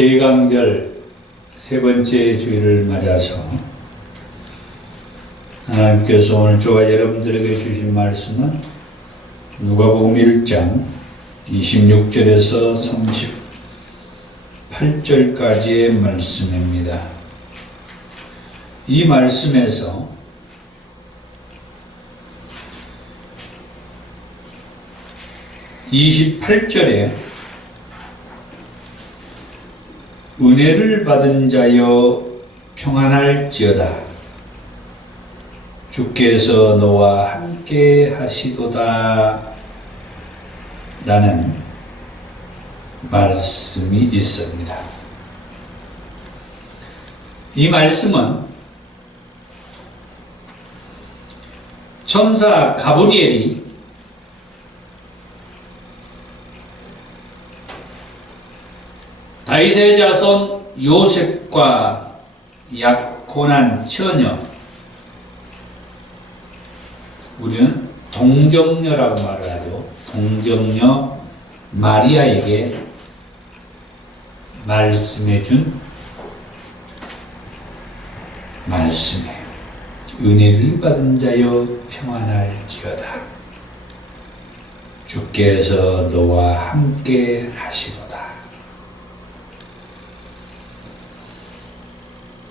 대강절 세 번째 주일을 맞아서 하나님께서 오늘 저와 여러분들에게 주신 말씀은 누가복음 1장 26절에서 38절까지의 말씀입니다. 이 말씀에서 (28절에) 은혜를 받은 자여 평안할지어다. 주께서 너와 함께 하시도다 라는 말씀이 있습니다. 이 말씀은 천사 가브리엘이 다윗의 자손 요셉과 약혼한 처녀, 우리는 동정녀라고 말을 하죠. 동정녀 마리아에게 말씀해 준 말씀이에요. 은혜를 받은 자여 평안할지어다. 주께서 너와 함께 하시도다.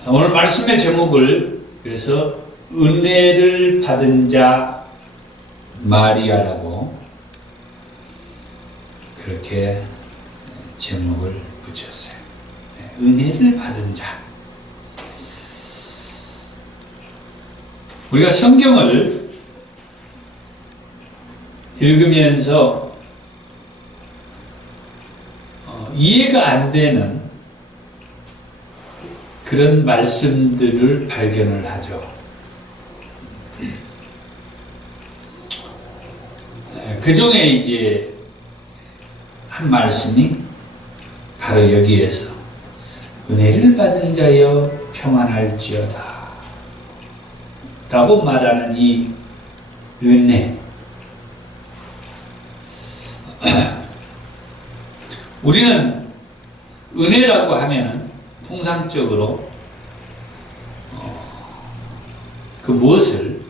오늘 말씀의 제목을 그래서 은혜를 받은 자 마리아라고 그렇게 제목을 붙였어요. 은혜를 받은 자. 우리가 성경을 읽으면서 이해가 안 되는 그런 말씀들을 발견을 하죠. 그 중에 이제 한 말씀이 바로 여기에서 은혜를 받은 자여 평안할지어다 라고 말하는 이 은혜. 우리는 은혜라고 하면은 통상적으로 그 무엇을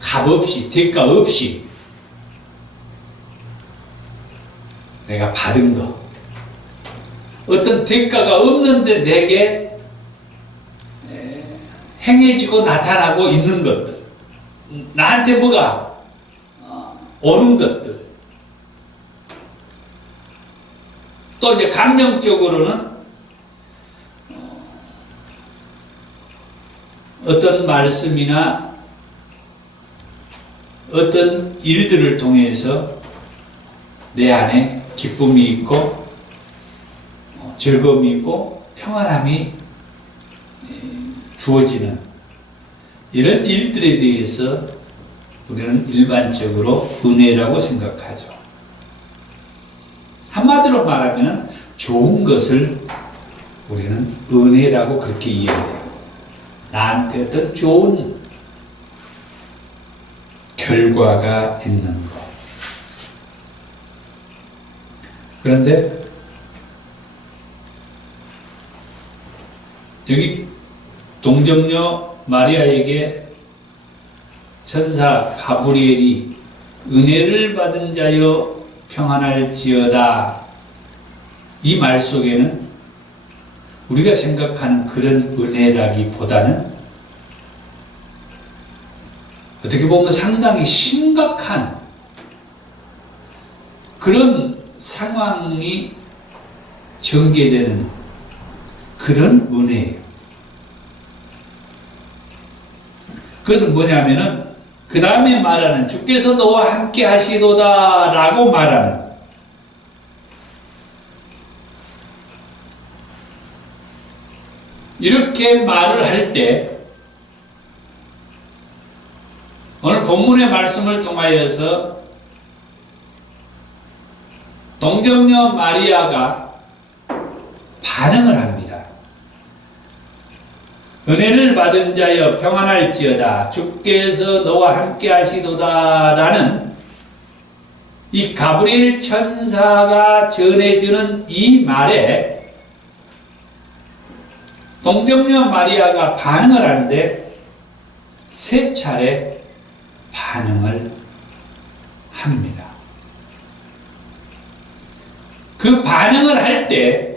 값없이 대가 없이 내가 받은 거, 어떤 대가가 없는데 내게 행해지고 나타나고 있는 것들, 나한테 뭐가 오는 것들, 또 이제 감정적으로는 어떤 말씀이나 어떤 일들을 통해서 내 안에 기쁨이 있고 즐거움이 있고 평안함이 주어지는 이런 일들에 대해서 우리는 일반적으로 은혜라고 생각하죠. 한마디로 말하면 좋은 것을 우리는 은혜라고 그렇게 이해해요. 나한테 어떤 좋은 결과가 있는 것. 그런데 여기 동정녀 마리아에게 천사 가브리엘이 은혜를 받은 자여 평안할지어다 이 말 속에는 우리가 생각하는 그런 은혜라기보다는 어떻게 보면 상당히 심각한 그런 상황이 전개되는 그런 은혜예요. 그것은 뭐냐면은 그 다음에 말하는 주께서 너와 함께 하시도다 라고 말하는 이렇게 말을 할 때 오늘 본문의 말씀을 통하여서 동정녀 마리아가 반응을 합니다. 은혜를 받은 자여 평안할지어다. 주께서 너와 함께 하시도다 라는 이 가브리엘 천사가 전해주는 이 말에 동정녀 마리아가 반응을 하는데 세 차례 반응을 합니다. 그 반응을 할 때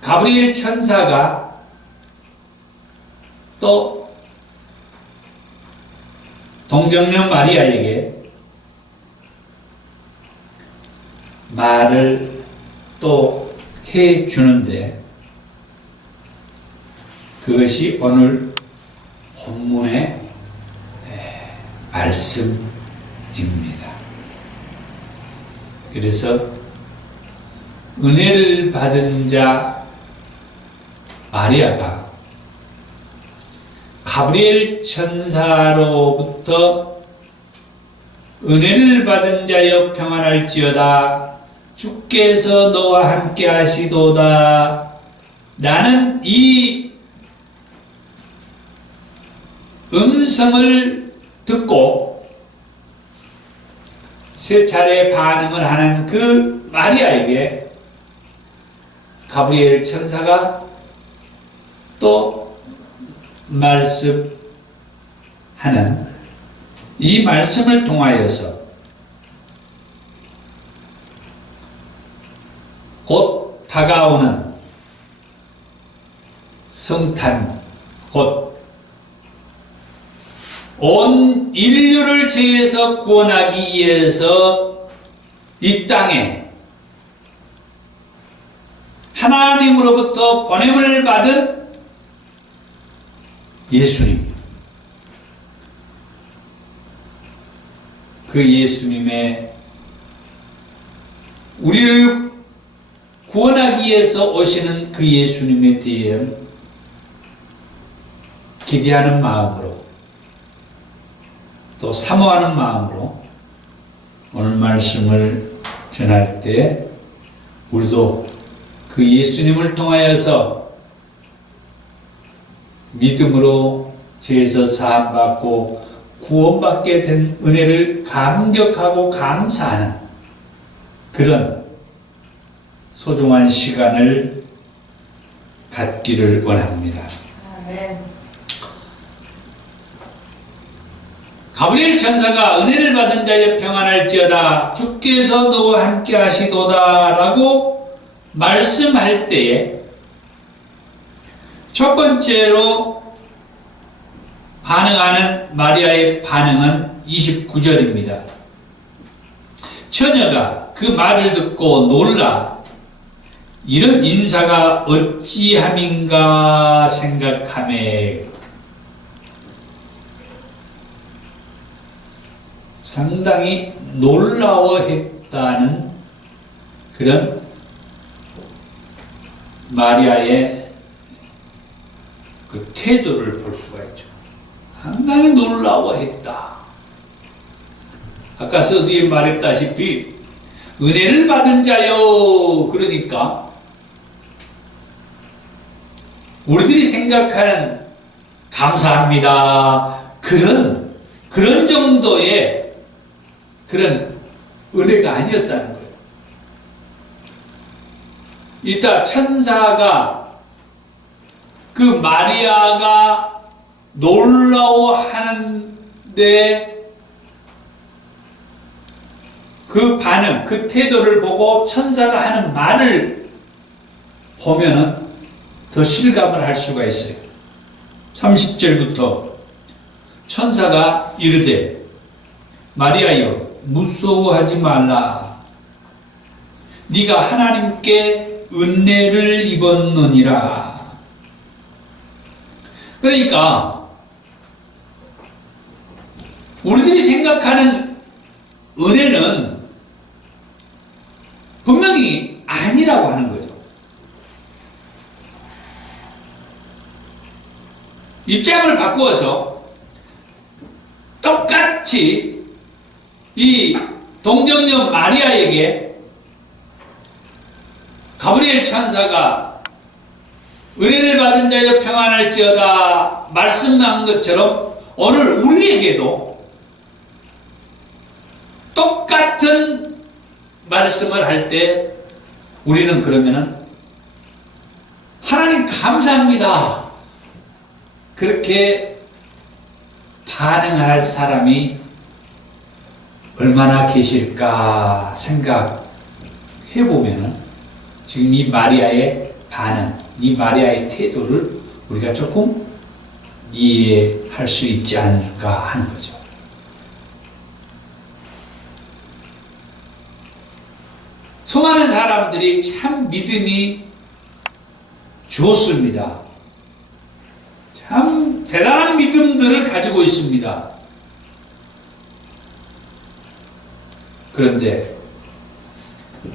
가브리엘 천사가 또 동정녀 마리아에게 말을 또 해주는데 그것이 오늘 본문의 말씀입니다. 그래서 은혜를 받은 자 마리아가 가브리엘 천사로부터 은혜를 받은 자여 평안할지어다 주께서 너와 함께 하시도다 라는 이 음성을 듣고 세 차례 반응을 하는 그 마리아에게 가브리엘 천사가 또 말씀하는 이 말씀을 통하여서 곧 다가오는 성탄, 곧 온 인류를 죄에서 구원하기 위해서 이 땅에 하나님으로부터 보냄을 받은 예수님, 그 예수님의 우리를 구원하기 위해서 오시는 그 예수님에 대해 기대하는 마음으로 또 사모하는 마음으로 오늘 말씀을 전할 때 우리도 그 예수님을 통하여서 믿음으로 죄에서 사함받고 구원받게 된 은혜를 감격하고 감사하는 그런 소중한 시간을 갖기를 원합니다. 아멘. 가브리엘 천사가 은혜를 받은 자여 평안할지어다 주께서 너와 함께 하시도다 라고 말씀할 때에 첫 번째로 반응하는 마리아의 반응은 29절입니다. 처녀가 그 말을 듣고 놀라 이런 인사가 어찌함인가 생각하매 상당히 놀라워했다는 그런 마리아의 그 태도를 볼 수가 있죠. 상당히 놀라워했다. 아까 서두에 말했다시피 은혜를 받은 자요. 그러니까 우리들이 생각하는 감사합니다. 그런 정도의 그런 은혜가 아니었다는 거예요. 이따 천사가 그 마리아가 놀라워하는데 그 반응, 그 태도를 보고 천사가 하는 말을 보면은 더 실감을 할 수가 있어요. 30절부터 천사가 이르되 마리아여 무서워하지 말라. 네가 하나님께 은혜를 입었느니라. 그러니까 우리들이 생각하는 은혜는 분명히 아니라고 하는 거죠. 입장을 바꾸어서 똑같이 이 동정녀 마리아에게 가브리엘 천사가 은혜를 받은 자여 평안할지어다 말씀한 것처럼 오늘 우리에게도 똑같은 말씀을 할 때 우리는 그러면은 하나님 감사합니다. 그렇게 반응할 사람이 얼마나 계실까 생각해보면은 지금 이 마리아의 반응, 이 마리아의 태도를 우리가 조금 이해할 수 있지 않을까 하는 거죠. 수많은 사람들이 참 믿음이 좋습니다. 참 대단한 믿음들을 가지고 있습니다. 그런데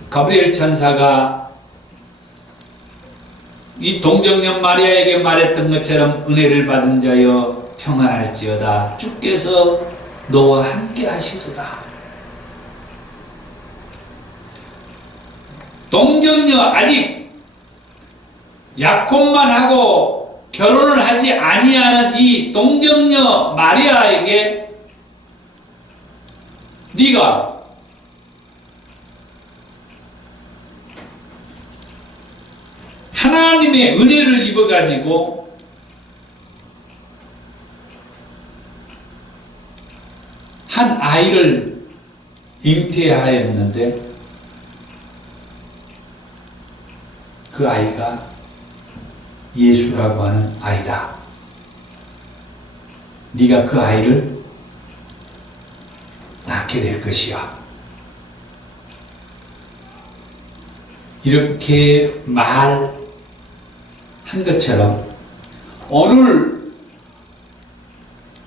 가브리엘 천사가 이 동정녀 마리아에게 말했던 것처럼 은혜를 받은 자여 평안할지어다. 주께서 너와 함께 하시도다. 동정녀 아직 약혼만 하고 결혼을 하지 아니하는 이 동정녀 마리아에게 네가 하나님의 은혜를 입어가지고 한 아이를 잉태하였는데 그 아이가 예수라고 하는 아이다. 네가 그 아이를 낳게 될 것이야. 이렇게 말한 것처럼 오늘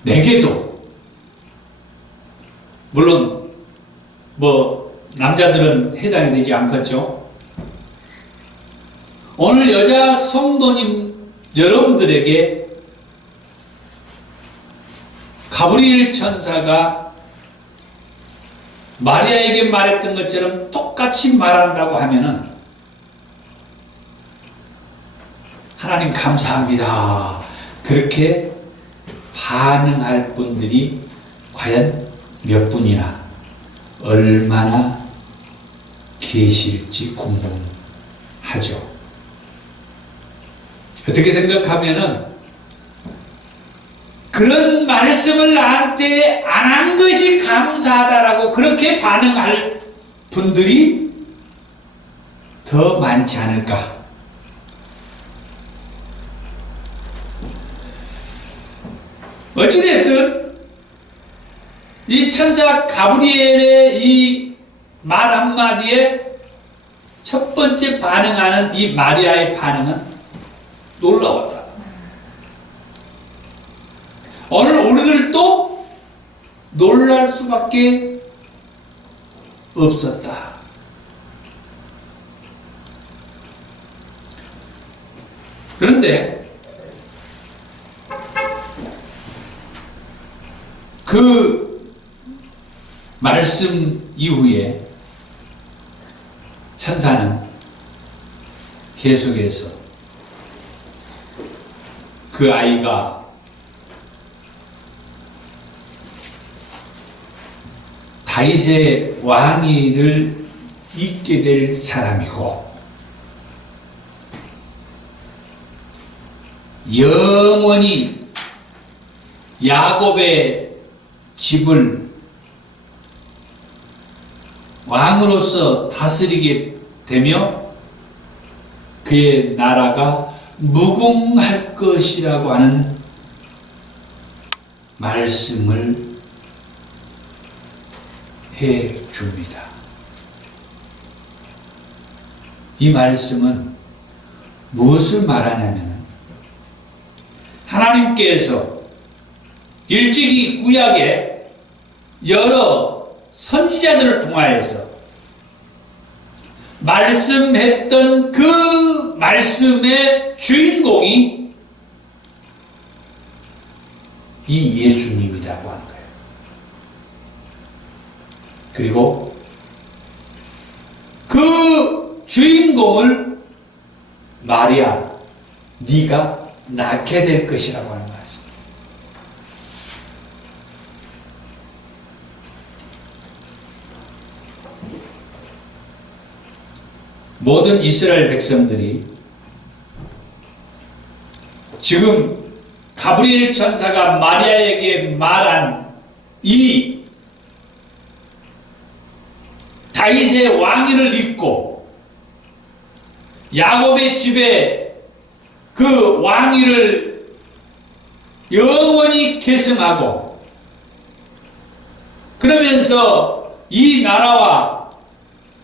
내게도 물론 남자들은 해당이 되지 않겠죠. 오늘 여자 성도님 여러분들에게 가브리엘 천사가 마리아에게 말했던 것처럼 똑같이 말한다고 하면은 하나님 감사합니다. 그렇게 반응할 분들이 과연 몇 분이나 얼마나 계실지 궁금하죠. 어떻게 생각하면은 그런 말씀을 나한테 안 한 것이 감사하다라고 그렇게 반응할 분들이 더 많지 않을까. 어찌됐든 이 천사 가브리엘의 이 말 한마디에 첫 번째 반응하는 이 마리아의 반응은 놀라웠다. 오늘 우리들도 놀랄 수밖에 없었다. 그런데 그 말씀 이후에 천사는 계속해서 그 아이가 다윗의 왕위를 잇게 될 사람이고 영원히 야곱의 집을 왕으로서 다스리게 되며 그의 나라가 무궁할 것이라고 하는 말씀을 해 줍니다. 이 말씀은 무엇을 말하냐면 하나님께서 일찍이 구약에 여러 선지자들을 통하여서 말씀했던 그 말씀의 주인공이 이 예수님이라고 하는 거예요. 그리고 그 주인공을 마리아, 네가 낳게 될 것이라고 하는 말씀. 모든 이스라엘 백성들이 지금 가브리엘 천사가 마리아에게 말한 이 다윗의 왕위를 잇고 야곱의 집에 그 왕위를 영원히 계승하고 그러면서 이 나라와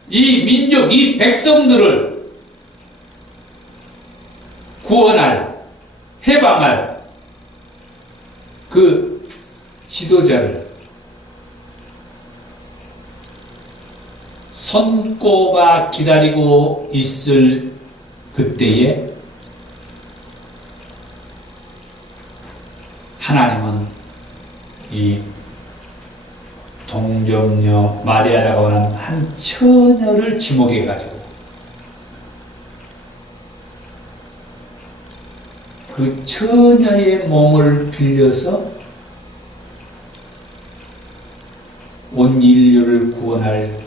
이 민족, 이 백성들을 구원할, 해방할 그 지도자를 손꼽아 기다리고 있을 그때에 하나님은 이 동정녀 마리아라고 하는 한 처녀를 지목해 가지고 그 처녀의 몸을 빌려서 온 인류를 구원할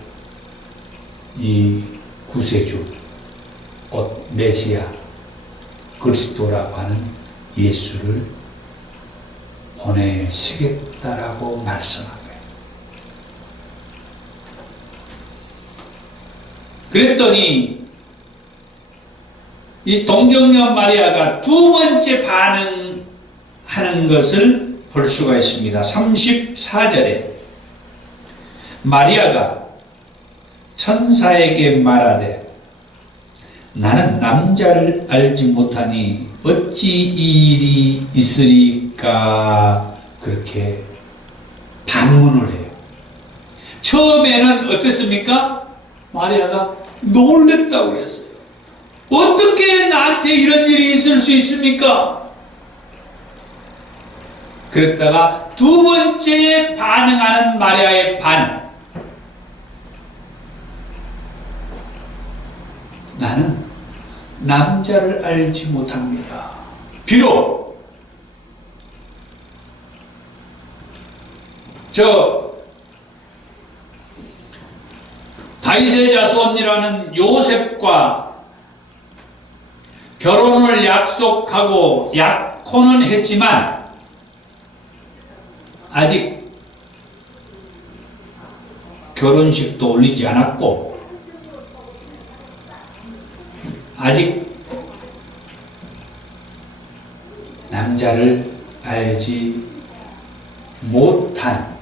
이 구세주, 곧 메시아 그리스도라고 하는 예수를 보내시겠다라고 말씀한 거예요. 그랬더니 이 동정녀 마리아가 두 번째 반응하는 것을 볼 수가 있습니다. 34절에 마리아가 천사에게 말하되 나는 남자를 알지 못하니 어찌 이 일이 있으리까 그렇게 반문을 해요. 처음에는 어땠습니까? 마리아가 놀랬다고 그랬어요. 어떻게 나한테 이런 일이 있을 수 있습니까? 그랬다가 두 번째 반응하는 마리아의 반응. 나는 남자를 알지 못합니다. 비록 다윗의 자손이라는 요셉과 결혼을 약속하고 약혼은 했지만 아직 결혼식도 올리지 않았고 아직 남자를 알지 못한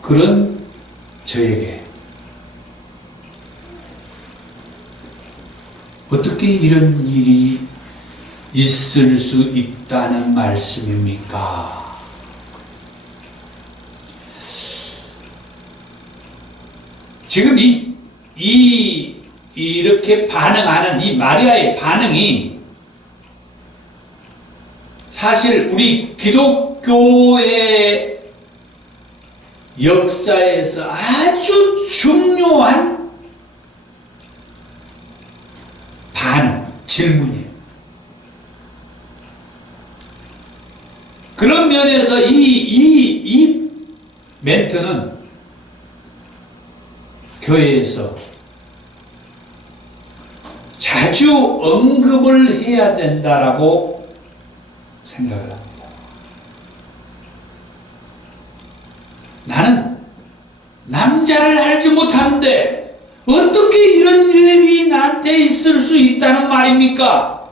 그런 저에게 어떻게 이런 일이 있을 수 있다는 말씀입니까? 지금 이렇게 반응하는 이 마리아의 반응이 사실 우리 기독교의 역사에서 아주 중요한 반응, 질문이에요. 그런 면에서 이 멘트는 교회에서 자주 언급을 해야 된다라고 생각을 합니다. 나는 남자를 알지 못하는데 어떻게 이런 일이 나한테 있을 수 있다는 말입니까?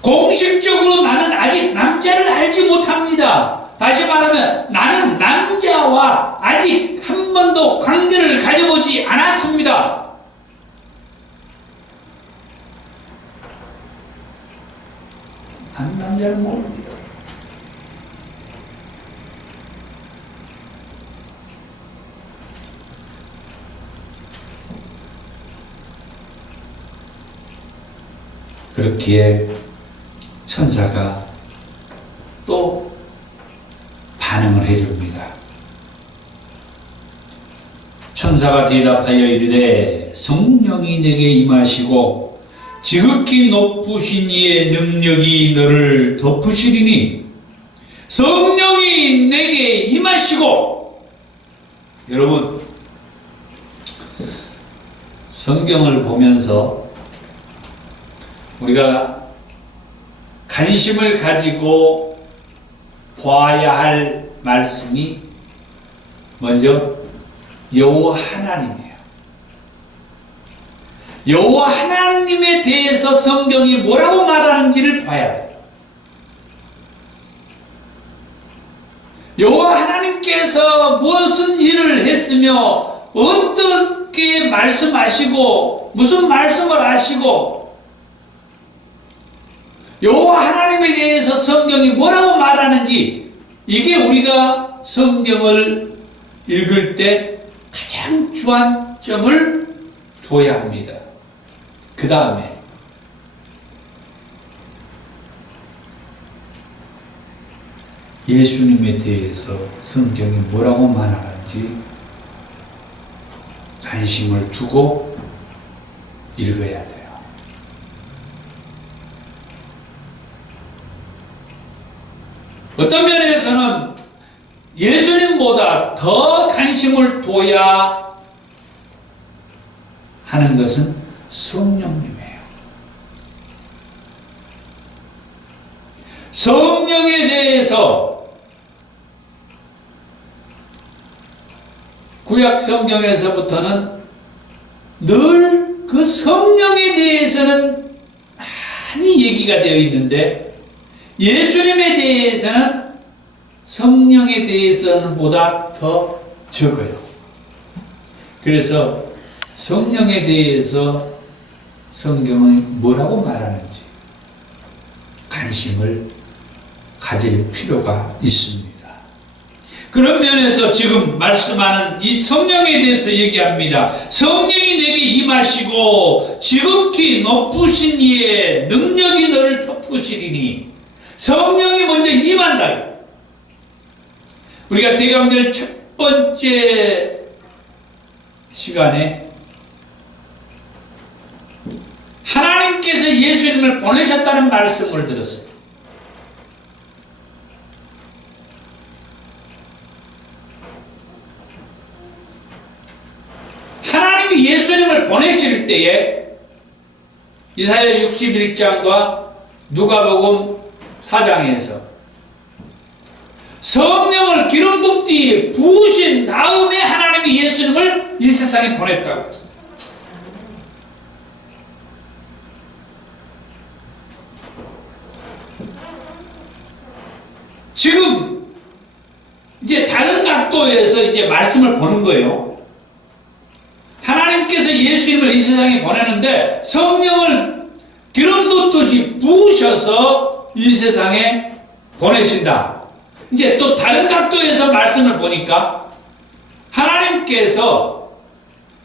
공식적으로 나는 아직 남자를 알지 못합니다. 다시 말하면 나는 남자와 아직 한 번도 관계를 가져보지 않았습니다. 나는 남자를 모릅니다. 그렇기에 천사가 또 반응을 해줍니다. 천사가 대답하여 이르되 성령이 내게 임하시고 지극히 높으신 이의 능력이 너를 덮으시리니 성령이 내게 임하시고. 여러분, 성경을 보면서 우리가 관심을 가지고 보아야 할 말씀이 먼저 여호와 하나님이에요. 여호와 하나님에 대해서 성경이 뭐라고 말하는지를 봐야 돼요. 여호와 하나님께서 무슨 일을 했으며 어떻게 말씀하시고 무슨 말씀을 하시고 여호와 하나님에 대해서 성경이 뭐라고 말하는지, 이게 우리가 성경을 읽을 때 가장 주안점을 둬야 합니다. 그 다음에 예수님에 대해서 성경이 뭐라고 말하는지 관심을 두고 읽어야 돼요. 어떤 면에서는 예수님보다 더 관심을 둬야 하는 것은 성령님이에요. 성령에 대해서 구약 성경에서부터는 늘 그 성령에 대해서는 많이 얘기가 되어 있는데, 예수님에 대해서는 성령에 대해서는 보다 더 적어요. 그래서 성령에 대해서 성경은 뭐라고 말하는지 관심을 가질 필요가 있습니다. 그런 면에서 지금 말씀하는 이 성령에 대해서 얘기합니다. 성령이 내게 임하시고 지극히 높으신 이의 능력이 너를 덮으시리니. 성령이 먼저 임한다. 우리가 대강절 첫 번째 시간에 하나님께서 예수님을 보내셨다는 말씀을 들었어요. 하나님이 예수님을 보내실 때에 이사야 61장과 누가복음 4장에서 성령을 기름 붓기 부으신 다음에 하나님이 예수님을 이 세상에 보냈다고 했어요. 지금 이제 다른 각도에서 이제 말씀을 보는 거예요. 하나님께서 예수님을 이 세상에 보내는데 성령을 기름 붓듯이 부으셔서 이 세상에 보내신다. 이제 또 다른 각도에서 말씀을 보니까 하나님께서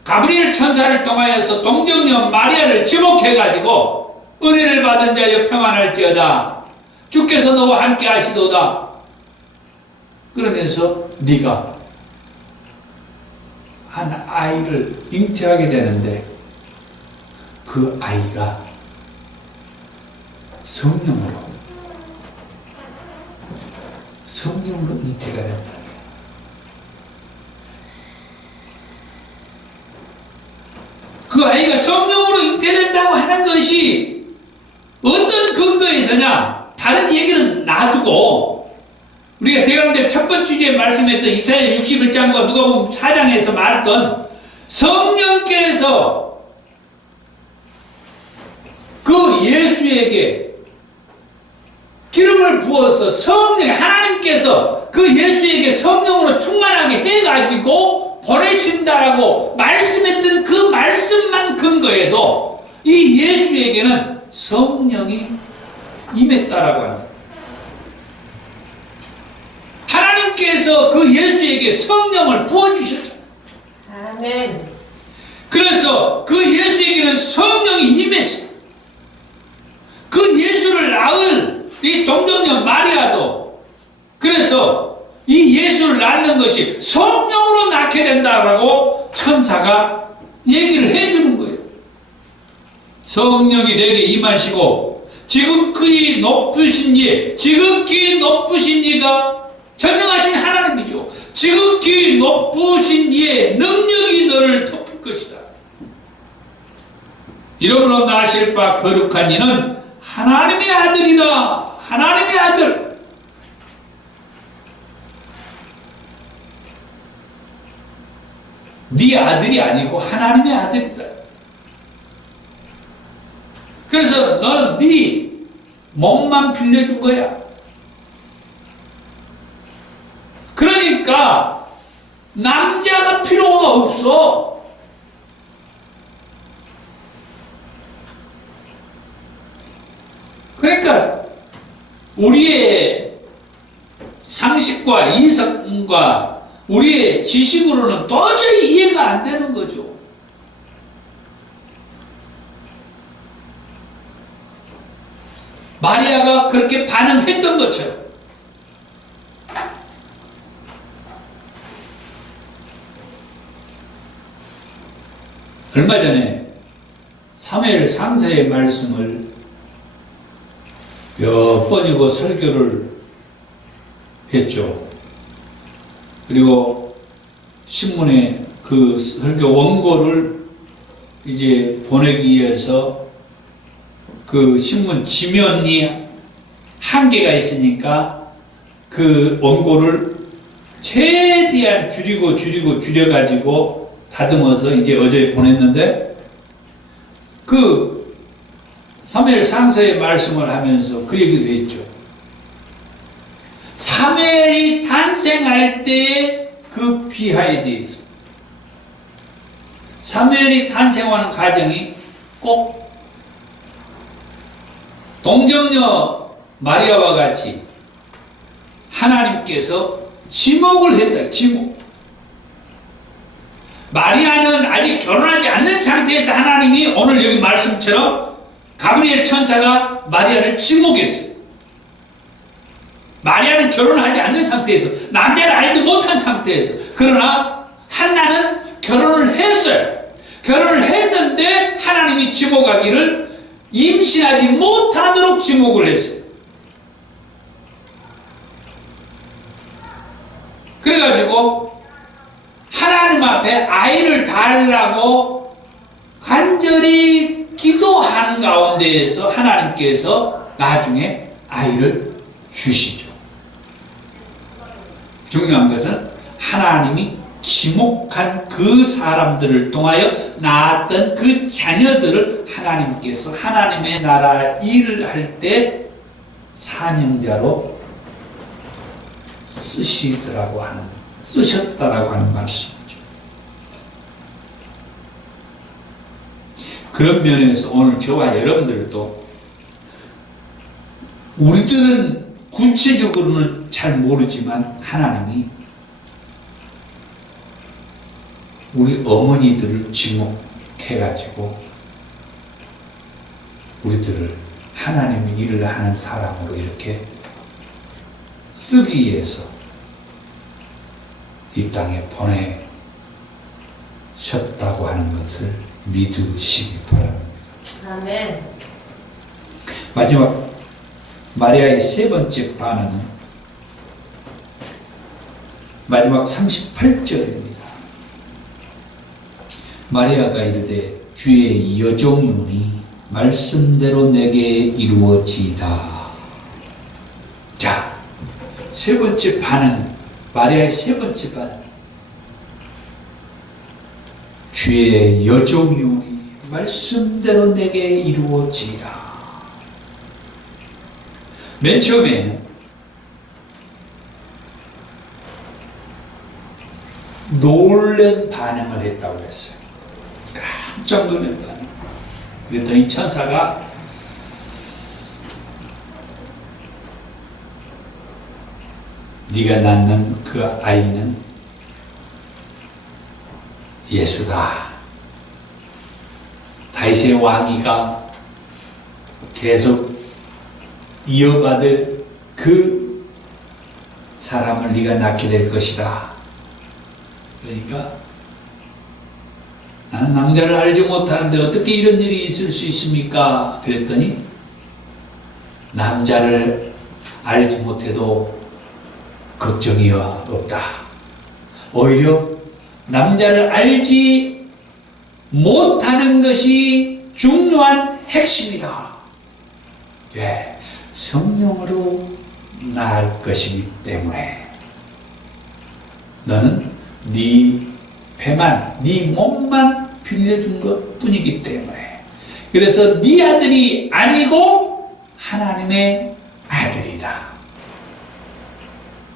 가브리엘 천사를 통하여서 동정녀 마리아를 지목해가지고 은혜를 받은 자여 평안할지어다. 주께서 너와 함께 하시도다. 그러면서 네가 한 아이를 잉태하게 되는데 그 아이가 성령으로 잉태가 된다. 그 아이가 성령으로 잉태된다고 하는 것이 어떤 근거에서냐? 다른 얘기는 놔두고 우리가 대강절 첫 번째 주제에 말씀했던 이사야 61장과 누가복음 4장에서 말했던 성령께서 그 예수에게 기름을 부어서 하나님께서 그 예수에게 성령으로 충만하게 해가지고 보내신다라고 말씀했던 그 말씀만 근거에도 이 예수에게는 성령이 임했다라고 합니다. 하나님께서 그 예수에게 성령을 부어주셨어요. 아멘. 그래서 그 예수에게는 성령이 임했어요. 그 예수를 낳을 이 동정녀 마리아도 그래서 이 예수를 낳는 것이 성령으로 낳게 된다라고 천사가 얘기를 해주는 거예요. 성령이 내게 임하시고 지극히 높으신 이가 전능하신 하나님이죠. 지극히 높으신 이의 능력이 너를 덮을 것이다. 이러므로 나실 바 거룩한 이는 하나님의 아들이라. 하나님의 아들. 네 아들이 아니고 하나님의 아들이다. 그래서 너는 네 몸만 빌려준 거야. 그러니까 남자가 필요가 없어. 그러니까 우리의 상식과 이성과 우리의 지식으로는 도저히 이해가 안 되는 거죠. 마리아가 그렇게 반응했던 것처럼 얼마 전에 사무엘 상세의 말씀을 몇 번이고 설교를 했죠. 그리고 신문에 그 설교 원고를 이제 보내기 위해서 그 신문 지면이 한계가 있으니까 그 원고를 최대한 줄여가지고 다듬어서 이제 어제 보냈는데 그 사무엘 상서의 말씀을 하면서 그 얘기도 했죠. 사무엘이 탄생할 때의 그 비하에 대해서 사무엘이 탄생하는 과정이 꼭 동정녀 마리아와 같이 하나님께서 지목을 했다. 지목. 마리아는 아직 결혼하지 않는 상태에서 하나님이 오늘 여기 말씀처럼 가브리엘 천사가 마리아를 지목했어요. 마리아는 결혼하지 않는 상태에서 남자를 알지 못한 상태에서 그러나 한나는 결혼을 했어요. 결혼을 했는데 하나님이 지목하기를 임신하지 못하도록 지목을 했어요. 그래가지고 하나님 앞에 아이를 달라고 간절히 기도하는 가운데에서 하나님께서 나중에 아이를 주시죠. 중요한 것은 하나님이 지목한 그 사람들을 통하여 낳았던 그 자녀들을 하나님께서 하나님의 나라 일을 할 때 사명자로 쓰셨다라고 하는 말씀이죠. 그런 면에서 오늘 저와 여러분들도 우리들은 구체적으로는 잘 모르지만 하나님이 우리 어머니들을 지목해가지고 우리들을 하나님의 일을 하는 사람으로 이렇게 쓰기 위해서 이 땅에 보내셨다고 하는 것을 믿으시기 바랍니다. 아멘. 마지막 마리아의 세 번째 반응은 마지막 38절입니다. 마리아가 이르되 주의 여종이오니 말씀대로 내게 이루어지이다. 자, 세 번째 반응, 마리아의 세 번째 반응. 주의 여종이오니 말씀대로 내게 이루어지이다. 맨 처음에는 놀란 반응을 했다고 했어요. 깜짝 놀란 반응. 그랬더니 천사가 네가 낳는 그 아이는 예수다. 다윗의 왕위가 계속 이어받을 그 사람을 네가 낳게 될 것이다. 그러니까 나는 남자를 알지 못하는데 어떻게 이런 일이 있을 수 있습니까? 그랬더니 남자를 알지 못해도 걱정이 없다. 오히려 남자를 알지 못하는 것이 중요한 핵심이다. 왜? 성령으로 낳을 것이기 때문에 너는 네 배만, 네 몸만 빌려준 것 뿐이기 때문에, 그래서 네 아들이 아니고 하나님의 아들이다.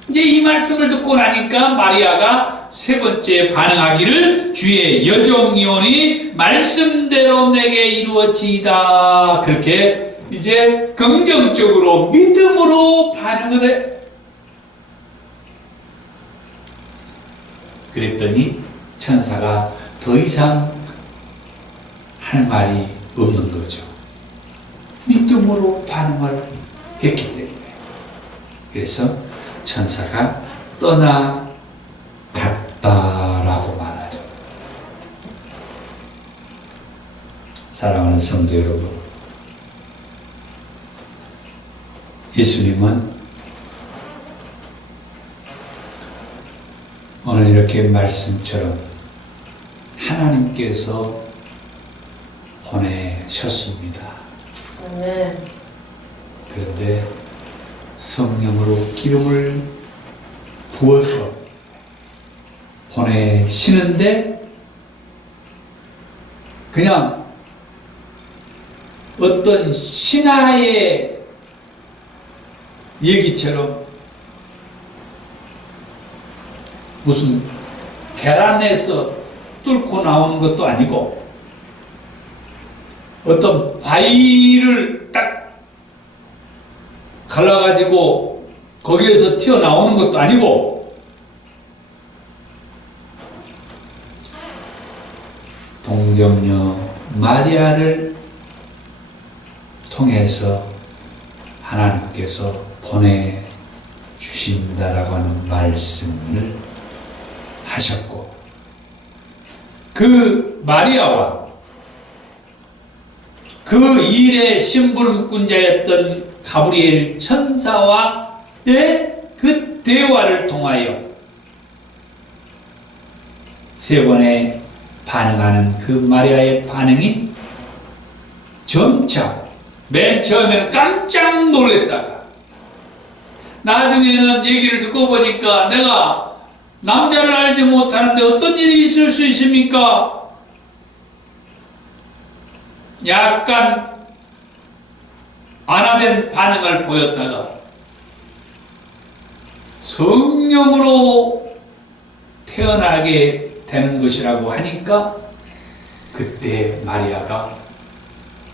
이제 이 말씀을 듣고 나니까 마리아가 세 번째 반응하기를 주의 여종이오니 말씀대로 내게 이루어지이다. 그렇게 이제 긍정적으로 믿음으로 반응을 해. 그랬더니 천사가 더 이상 할 말이 없는 거죠. 믿음으로 반응을 했기 때문에. 그래서 천사가 떠나갔다라고 말하죠. 사랑하는 성도 여러분, 예수님은 오늘 이렇게 말씀처럼 하나님께서 보내셨습니다. 아멘. 그런데 성령으로 기름을 부어서 보내시는데 그냥 어떤 신화의 얘기처럼 무슨 계란에서 뚫고 나오는 것도 아니고 어떤 바위를 딱 갈라가지고 거기에서 튀어나오는 것도 아니고 동정녀 마리아를 통해서 하나님께서 보내주신다라고 하는 말씀을 하셨고, 그 마리아와 그 일의 심부름꾼자였던 가브리엘 천사와의 그 대화를 통하여 세 번의 반응하는 그 마리아의 반응이 점차 맨 처음에는 깜짝 놀랐다가 나중에는 얘기를 듣고 보니까 내가 남자를 알지 못하는데 어떤 일이 있을 수 있습니까? 약간 안화된 반응을 보였다가 성령으로 태어나게 되는 것이라고 하니까 그때 마리아가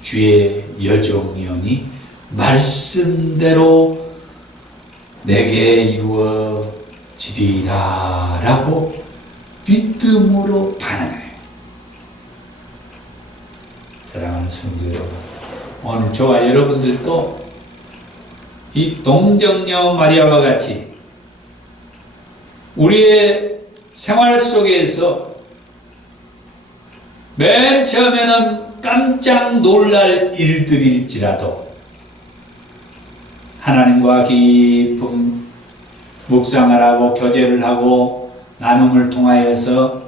주의 여종이오니 말씀대로 내게 이루어지리라 라고 믿음으로 반응해요. 사랑하는 성도 여러분, 오늘 저와 여러분들도 이 동정녀 마리아와 같이 우리의 생활 속에서 맨 처음에는 깜짝 놀랄 일들일지라도 하나님과 깊은 묵상을 하고 교제를 하고 나눔을 통하여서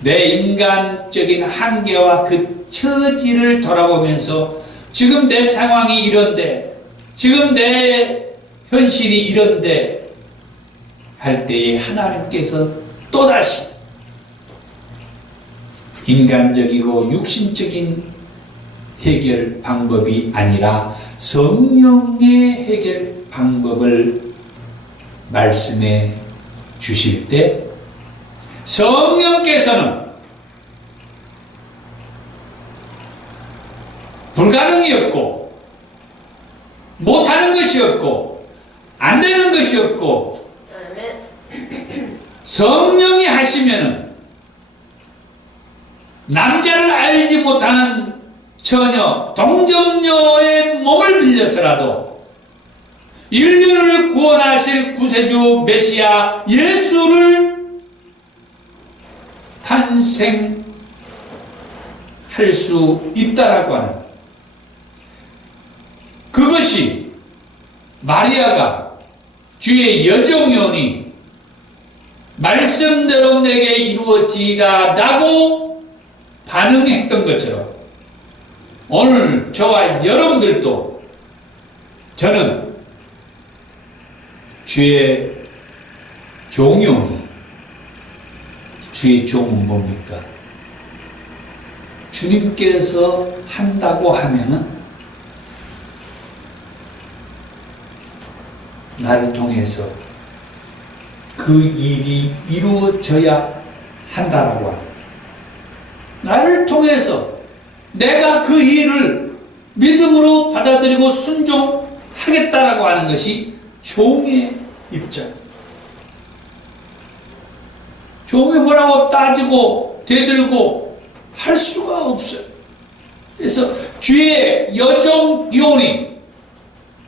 내 인간적인 한계와 그 처지를 돌아보면서 지금 내 상황이 이런데, 지금 내 현실이 이런데 할 때에 하나님께서 또다시 인간적이고 육신적인 해결 방법이 아니라 성령의 해결 방법을 말씀해 주실 때 성령께서는 불가능이 없고 못하는 것이 없고 안 되는 것이 없고 성령이 하시면은 남자를 알지 못하는 처녀 동정녀의 몸을 빌려서라도 인류를 구원하실 구세주 메시아 예수를 탄생할 수 있다라고 하는 그것이 마리아가 주의 여종이오니 말씀대로 내게 이루어지리라 라고 반응했던 것처럼 오늘 저와 여러분들도 저는 주의 종이오니 주의 종은 뭡니까? 주님께서 한다고 하면은 나를 통해서 그 일이 이루어져야 한다라고 합니다. 나를 통해서 내가 그 일을 믿음으로 받아들이고 순종하겠다라고 하는 것이 종의 입장. 종이 뭐라고 따지고 대들고 할 수가 없어요. 그래서 주의 여종 요니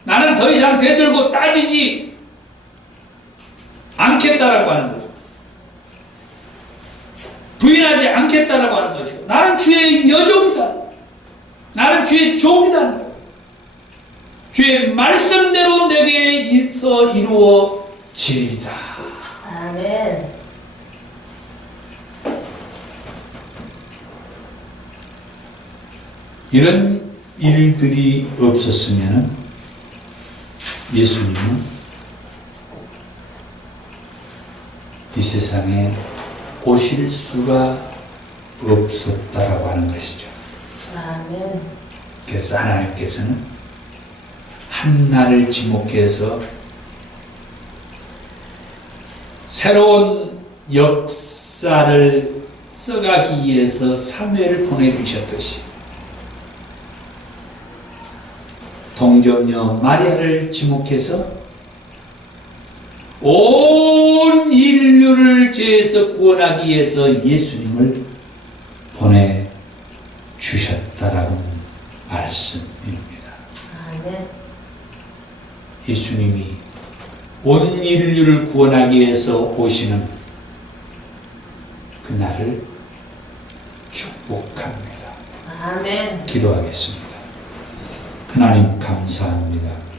나는 더 이상 대들고 따지지 않겠다라고 하는 거죠. 부인하지 않겠다라고 하는 것이고 나는 주의 여종이다. 나는 주의 종이다. 주의 말씀대로 내게 있어 이루어지리다. 아멘. 이런 일들이 없었으면 예수님은 이 세상에 오실 수가 없었다라고 하는 것이죠. 아멘. 그래서 하나님께서는 한나를 지목해서 새로운 역사를 써가기 위해서 사무엘을 보내주셨듯이 동정녀 마리아를 지목해서 온 인류를 죄에서 구원하기 위해서 예수님을 보내주셨다라고 말씀입니다. 아멘. 예수님이 온 인류를 구원하기 위해서 오시는 그날을 축복합니다. 아멘. 기도하겠습니다. 하나님 감사합니다.